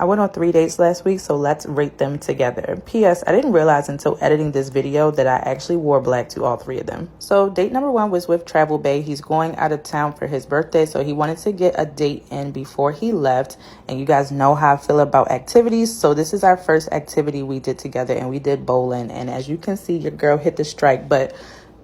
I went on 3 dates last week, so let's rate them together. P.S. I didn't realize until editing this video that I actually wore black to all 3 of them. So date number 1 was with Travel Bay. He's going out of town for his birthday, so he wanted to get a date in before he left. And you guys know how I feel about activities, so this is our first activity we did together, and we did bowling. And as you can see, your girl hit the strike, but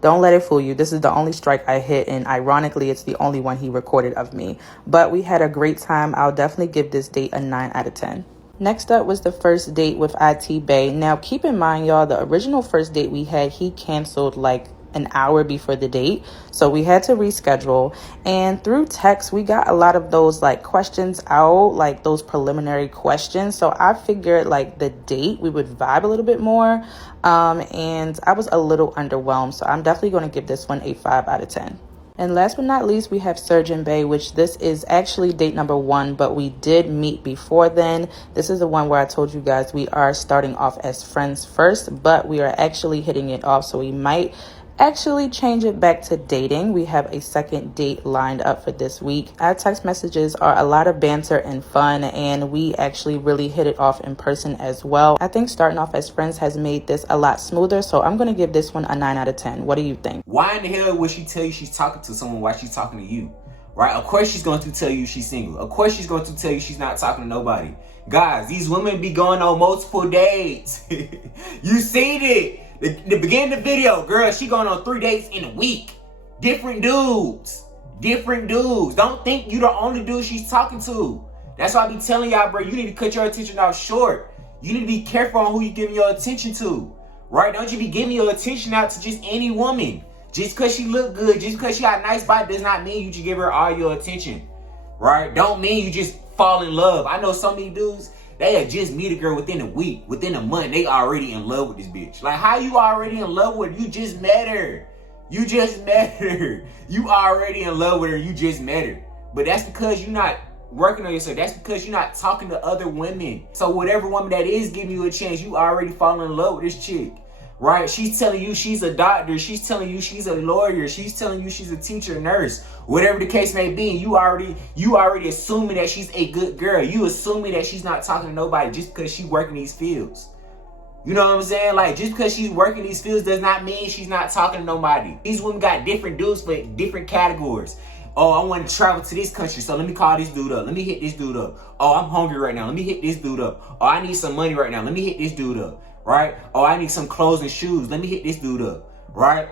don't let it fool you. This is the only strike I hit, and ironically, it's the only one he recorded of me. But we had a great time. I'll definitely give this date a 9 out of 10. Next up was the first date with IT Bay. Now, keep in mind, y'all, the original first date we had, he canceled like an hour before the date, so we had to reschedule. And through text, we got a lot of those like questions out, like those preliminary questions. So I figured like the date we would vibe a little bit more, and I was a little underwhelmed, so I'm definitely going to give this one a 5 out of 10. And last but not least, we have Surgeon Bay, which this is actually date number 1, but we did meet before then. This is the one where I told you guys we are starting off as friends first, but we are actually hitting it off, so we might actually change it back to dating. We have a second date lined up for this week. Our text messages are a lot of banter and fun, and we actually really hit it off in person as well. I think starting off as friends has made this a lot smoother, so I'm going to give this one a 9 out of 10. What do you think? Why in the hell would she tell you she's talking to someone while she's talking to you? Right? Of course she's going to tell you she's single. Of course she's going to tell you she's not talking to nobody. Guys, these women be going on multiple dates. You seen it. The beginning of the video, girl, she going on 3 dates in a week. Different dudes. Different dudes. Don't think you the only dude she's talking to. That's why I be telling y'all, bro, you need to cut your attention out short. You need to be careful on who you giving your attention to. Right? Don't you be giving your attention out to just any woman. Just because she look good, just because she got a nice body does not mean you just give her all your attention. Right? Don't mean you just fall in love. I know so many dudes, they had just meet a girl within a week, within a month, they already in love with this bitch. Like, how you already in love with her? You just met her. You just met her. You already in love with her. You just met her. But that's because you're not working on yourself. That's because you're not talking to other women. So whatever woman that is giving you a chance, you already fall in love with this chick. Right? She's telling you she's a doctor. She's telling you she's a lawyer. She's telling you she's a teacher, nurse, whatever the case may be. You already assuming that she's a good girl. You assuming that she's not talking to nobody just because she working these fields. You know what I'm saying? Like, just because she's working these fields does not mean she's not talking to nobody. These women got different dudes for different categories. Oh, I want to travel to this country, so let me call this dude up. Let me hit this dude up. Oh, I'm hungry right now. Let me hit this dude up. Oh, I need some money right now. Let me hit this dude up. Right? Oh, I need some clothes and shoes. Let me hit this dude up. Right?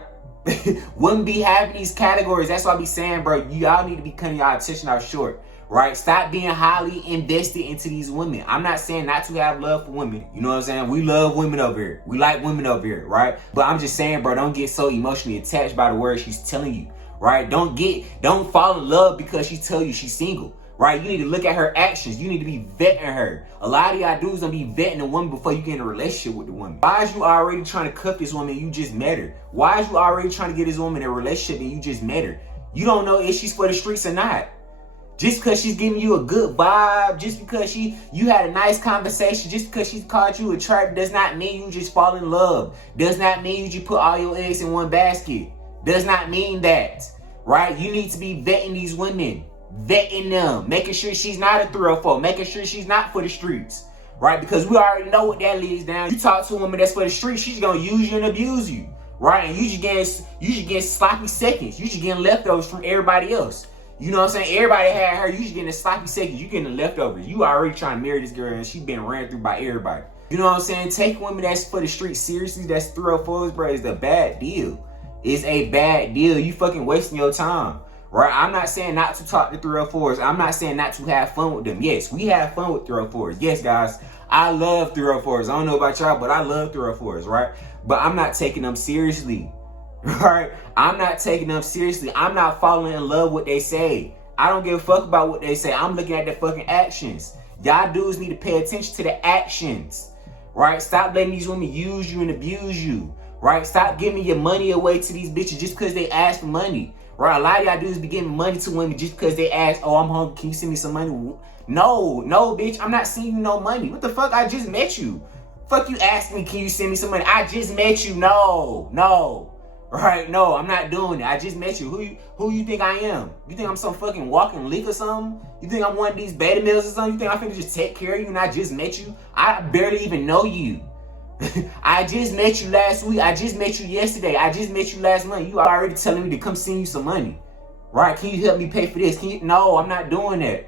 Wouldn't be having these categories. That's what I be saying, bro. Y'all need to be cutting y'all attention out short. Right? Stop being highly invested into these women. I'm not saying not to have love for women. You know what I'm saying? We love women over here. We like women over here. Right? But I'm just saying, bro, don't get so emotionally attached by the words she's telling you. Right? Don't fall in love because she tell you she's single. Right? You need to look at her actions. You need to be vetting her. A lot of y'all dudes don't be vetting a woman before you get in a relationship with the woman. Why is you already trying to cuff this woman and you just met her? Why is you already trying to get this woman in a relationship and you just met her? You don't know if she's for the streets or not. Just because she's giving you a good vibe, just because you had a nice conversation, just because she called you attractive does not mean you just fall in love. Does not mean you just put all your eggs in one basket. Does not mean that. Right? You need to be vetting these women. Vetting them, making sure she's not a 304, making sure she's not for the streets, right? Because we already know what that leads down. You talk to a woman that's for the streets, she's gonna use you and abuse you, right? And you just getting sloppy seconds. You just getting leftovers from everybody else. You know what I'm saying? Everybody had her. You just getting the sloppy seconds. You getting the leftovers. You already trying to marry this girl and she been ran through by everybody. You know what I'm saying? Take women that's for the streets seriously. That's 304s, bro. Is a bad deal. It's a bad deal. You fucking wasting your time. Right? I'm not saying not to talk to 304s. I'm not saying not to have fun with them. Yes, we have fun with 304s. Yes, guys, I love 304s. I don't know about y'all, but I love 304s, right? But I'm not taking them seriously, right? I'm not taking them seriously. I'm not falling in love with what they say. I don't give a fuck about what they say. I'm looking at their fucking actions. Y'all dudes need to pay attention to the actions, right? Stop letting these women use you and abuse you, right? Stop giving your money away to these bitches just because they ask for money. Right, a lot of y'all dudes be giving money to women just because they ask, oh, I'm hungry, can you send me some money? No, bitch, I'm not sending you no money. What the fuck? I just met you. Fuck you asking me, can you send me some money? I just met you. No. Right? No, I'm not doing it. I just met you. Who you think I am? You think I'm some fucking walking leak or something? You think I'm one of these beta males or something? You think I'm finna just take care of you and I just met you? I barely even know you. I just met you last week. I just met you yesterday. I just met you last month. You already telling me to come send you some money. Right? Can you help me pay for this? No, I'm not doing that.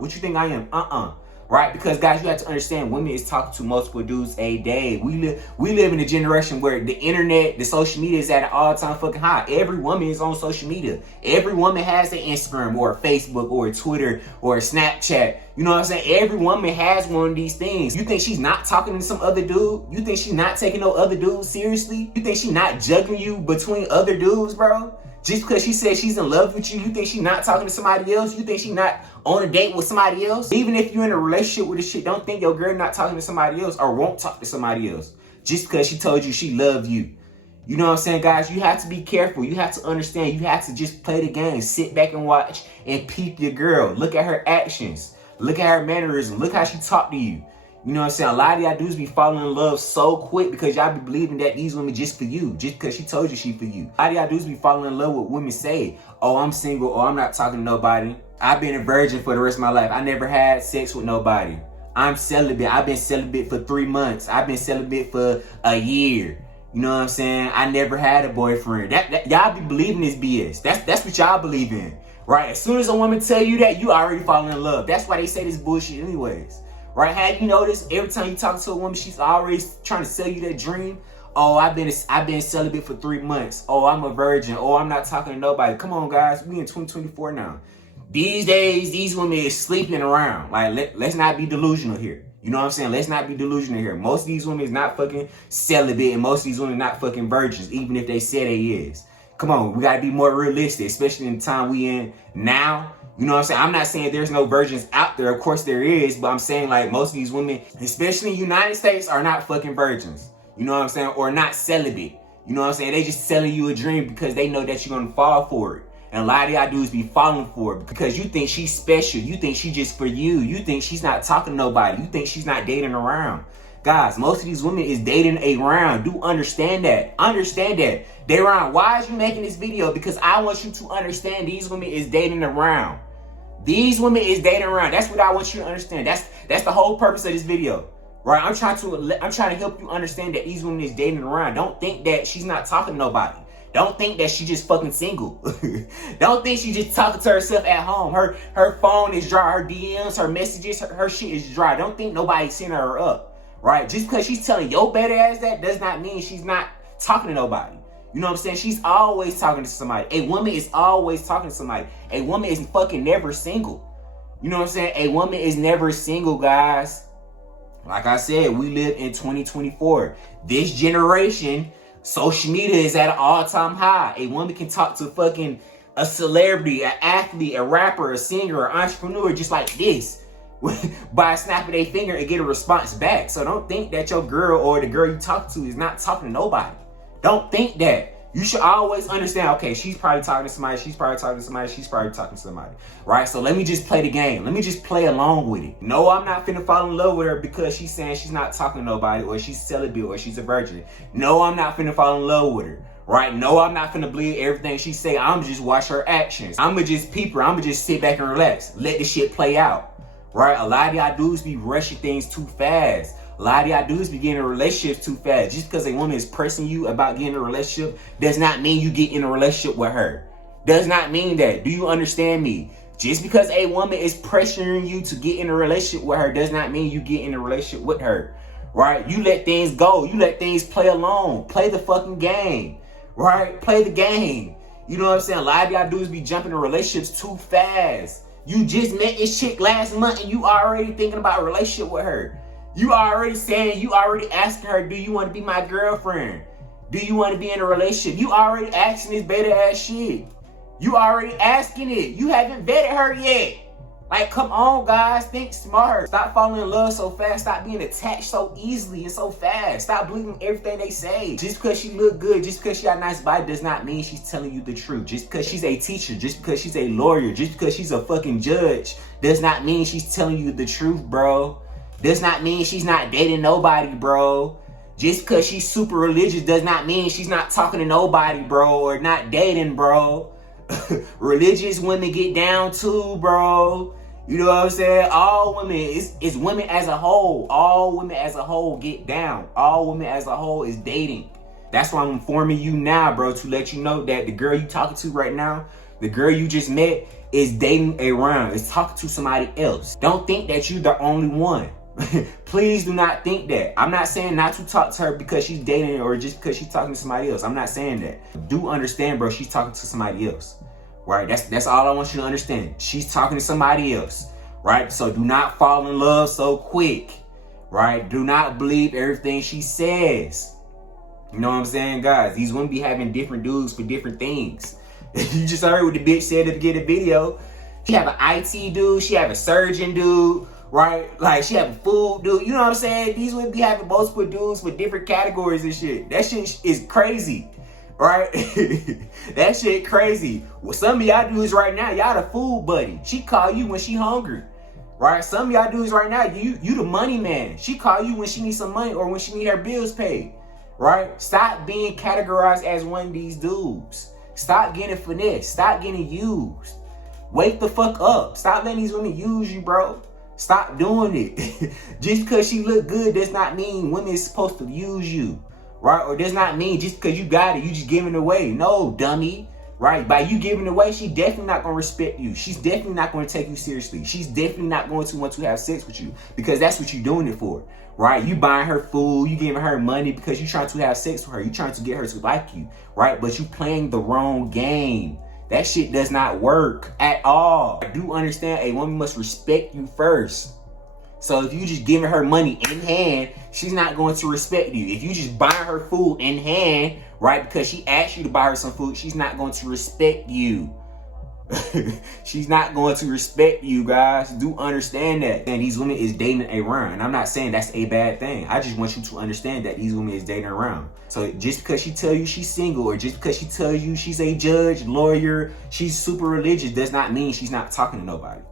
What you think I am? Right? Because guys, you have to understand, women is talking to multiple dudes a day. We live in a generation where the internet, the social media is at an all-time fucking high. Every woman is on social media. Every woman has an Instagram or a Facebook or a Twitter or a Snapchat. You know what I'm saying? Every woman has one of these things. You think she's not talking to some other dude? You think she's not taking no other dude seriously? You think she's not juggling you between other dudes, bro? Just because she says she's in love with you, you think she's not talking to somebody else? You think she's not on a date with somebody else? Even if you're in a relationship with this shit, don't think your girl not talking to somebody else or won't talk to somebody else just because she told you she loved you. You know what I'm saying, guys? You have to be careful. You have to understand. You have to just play the game. Sit back and watch and peep your girl. Look at her actions. Look at her mannerism. Look how she talk to you. You know what I'm saying? A lot of y'all dudes be falling in love so quick because y'all be believing that these women just for you, just because she told you she for you. A lot of y'all dudes be falling in love with women say, oh, I'm single, or I'm not talking to nobody. I've been a virgin for the rest of my life. I never had sex with nobody. I'm celibate. I've been celibate for 3 months. I've been celibate for a year. You know what I'm saying? I never had a boyfriend. Y'all be believing this BS. That's what y'all believe in, right? As soon as a woman tell you that, you already falling in love. That's why they say this bullshit anyways. Right? Have you noticed every time you talk to a woman, she's always trying to sell you that dream? Oh, I've been celibate for 3 months. Oh, I'm a virgin. Oh, I'm not talking to nobody. Come on, guys. We in 2024 now. These days, these women is sleeping around. Like, let's not be delusional here. You know what I'm saying? Let's not be delusional here. Most of these women is not fucking celibate, and most of these women not fucking virgins, even if they say they is. Come on, we gotta be more realistic, especially in the time we in now. You know what I'm saying? I'm not saying there's no virgins out there. Of course there is, but I'm saying like most of these women, especially in the United States, are not fucking virgins. You know what I'm saying? Or not celibate. You know what I'm saying? They just selling you a dream because they know that you're gonna fall for it. And a lot of y'all dudes be falling for it because you think she's special. You think she just for you. You think she's not talking to nobody. You think she's not dating around. Guys, most of these women is dating around. Do understand that. Understand that. They around. Why is you making this video? Because I want you to understand these women is dating around. These women is dating around. That's what I want you to understand. That's the whole purpose of this video. Right? I'm trying to help you understand that these women is dating around. Don't think that she's not talking to nobody. Don't think that she just fucking single. Don't think she just talking to herself at home. Her phone is dry. Her DMs, her messages, her shit is dry. Don't think nobody's sending her up. Right? Just because she's telling your better ass that does not mean she's not talking to nobody. You know what I'm saying? She's always talking to somebody. A woman is always talking to somebody. A woman is fucking never single. You know what I'm saying? A woman is never single, guys. Like I said, we live in 2024. This generation, social media is at an all-time high. A woman can talk to fucking a celebrity, an athlete, a rapper, a singer, an entrepreneur just like this by a snap of their finger and get a response back. So don't think that your girl or the girl you talk to is not talking to nobody. Don't think that. You should always understand, okay, she's probably talking to somebody, she's probably talking to somebody, she's probably talking to somebody, right? So let me just play the game. Let me just play along with it. No, I'm not finna fall in love with her because she's saying she's not talking to nobody or she's celibate or she's a virgin. No, I'm not finna fall in love with her, right? No, I'm not finna believe everything she say. I'm just watch her actions. I'ma just peep her. I'ma just sit back and relax. Let the shit play out, right? A lot of y'all dudes be rushing things too fast. A lot of y'all dudes be getting in relationships too fast. Just because a woman is pressing you about getting in a relationship does not mean you get in a relationship with her. Does not mean that. Do you understand me? Just because a woman is pressuring you to get in a relationship with her does not mean you get in a relationship with her. Right? You let things go. You let things play along. Play the fucking game. Right? Play the game. You know what I'm saying? A lot of y'all dudes be jumping in relationships too fast. You just met this chick last month and you already thinking about a relationship with her. You already asking her, do you want to be my girlfriend? Do you want to be in a relationship? You already asking this beta ass shit. You already asking it. You haven't vetted her yet. Like, come on, guys. Think smart. Stop falling in love so fast. Stop being attached so easily and so fast. Stop believing everything they say. Just because she look good, just because she got a nice body does not mean she's telling you the truth. Just because she's a teacher, just because she's a lawyer, just because she's a fucking judge does not mean she's telling you the truth, bro. Does not mean she's not dating nobody, bro. Just because she's super religious does not mean she's not talking to nobody, bro, or not dating, bro. Religious women get down too, bro. You know what I'm saying? All women, it's women as a whole. All women as a whole get down. All women as a whole is dating. That's why I'm informing you now, bro, to let you know that the girl you talking to right now, the girl you just met, is dating around, is talking to somebody else. Don't think that you're the only one. Please do not think that. I'm not saying not to talk to her because she's dating or just because she's talking to somebody else. I'm not saying that. Do understand, bro, she's talking to somebody else. Right? That's all I want you to understand. She's talking to somebody else. Right? So do not fall in love so quick. Right? Do not believe everything she says. You know what I'm saying, guys? These women be having different dudes for different things. You just heard what the bitch said at the beginning of the video. She have an IT dude. She have a surgeon dude. Right? Like, she have a food dude. You know what I'm saying? These women be having multiple dudes for different categories and shit. That shit is crazy. Right? That shit crazy. Well, some of y'all dudes right now, y'all the food buddy. She call you when she hungry. Right? Some of y'all dudes right now, you the money man. She call you when she needs some money or when she need her bills paid. Right? Stop being categorized as one of these dudes. Stop getting finessed. Stop getting used. Wake the fuck up. Stop letting these women use you, bro. Stop doing it. Just because she look good does not mean women is supposed to use you. Right? Or does not mean just because you got it, you just giving it away. No, dummy. Right? By you giving it away, she definitely not going to respect you. She's definitely not going to take you seriously. She's definitely not going to want to have sex with you because that's what you're doing it for. Right? You buying her food, you giving her money because you're trying to have sex with her. You're trying to get her to like you. Right? But you playing the wrong game. That shit does not work at all. I do understand a woman must respect you first. So if you just giving her money in hand, she's not going to respect you. If you just buying her food in hand, right, because she asked you to buy her some food, she's not going to respect you. She's not going to respect you, guys. Do understand that. And these women is dating around. And I'm not saying that's a bad thing. I just want you to understand that these women is dating around. So just because she tell you she's single or just because she tell you she's a judge, lawyer, she's super religious does not mean she's not talking to nobody.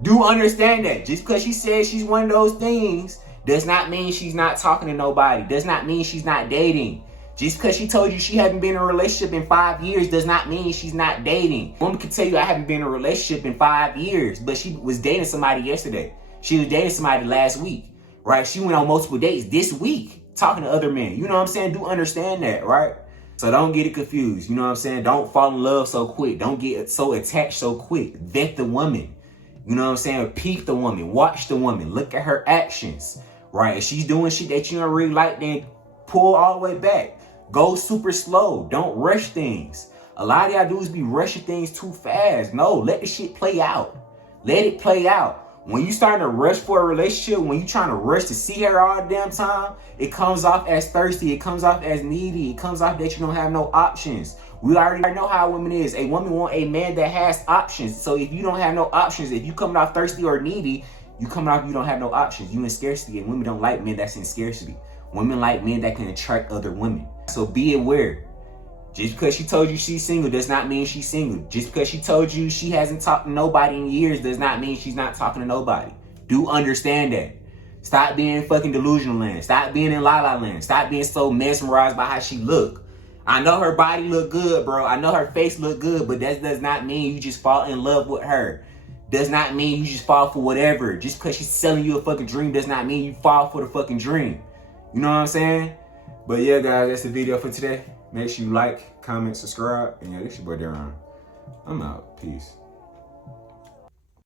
Do understand that. Just because she says she's one of those things does not mean she's not talking to nobody. Does not mean she's not dating. Just because she told you she hasn't been in a relationship in 5 years does not mean she's not dating. A woman can tell you I haven't been in a relationship in 5 years, but she was dating somebody yesterday. She was dating somebody last week, right? She went on multiple dates this week talking to other men. You know what I'm saying? Do understand that, right? So don't get it confused. You know what I'm saying? Don't fall in love so quick. Don't get so attached so quick. Vet the woman. You know what I'm saying? Peep the woman. Watch the woman. Look at her actions, right? If she's doing shit that you don't really like, then pull all the way back. Go super slow. Don't rush things. A lot of y'all dudes be rushing things too fast. No, let the shit play out. Let it play out. When you starting to rush for a relationship, when you trying to rush to see her all the damn time, it comes off as thirsty. It comes off as needy. It comes off that you don't have no options. We already know how a woman is. A woman want a man that has options. So if you don't have no options, if you coming off thirsty or needy, you coming off you don't have no options. You in scarcity, and women don't like men that's in scarcity. Women like men that can attract other women. So be aware. Just because she told you she's single does not mean she's single. Just because she told you she hasn't talked to nobody in years does not mean she's not talking to nobody. Do understand that. Stop being fucking delusional land. Stop being in la la land. Stop being so mesmerized by how she look. I know her body look good, bro. I know her face look good, but that does not mean you just fall in love with her. Does not mean you just fall for whatever. Just because she's selling you a fucking dream does not mean you fall for the fucking dream. You know what I'm saying? But yeah, guys, that's the video for today. Make sure you like, comment, subscribe, and yeah, this your boy Darren. I'm out. Peace.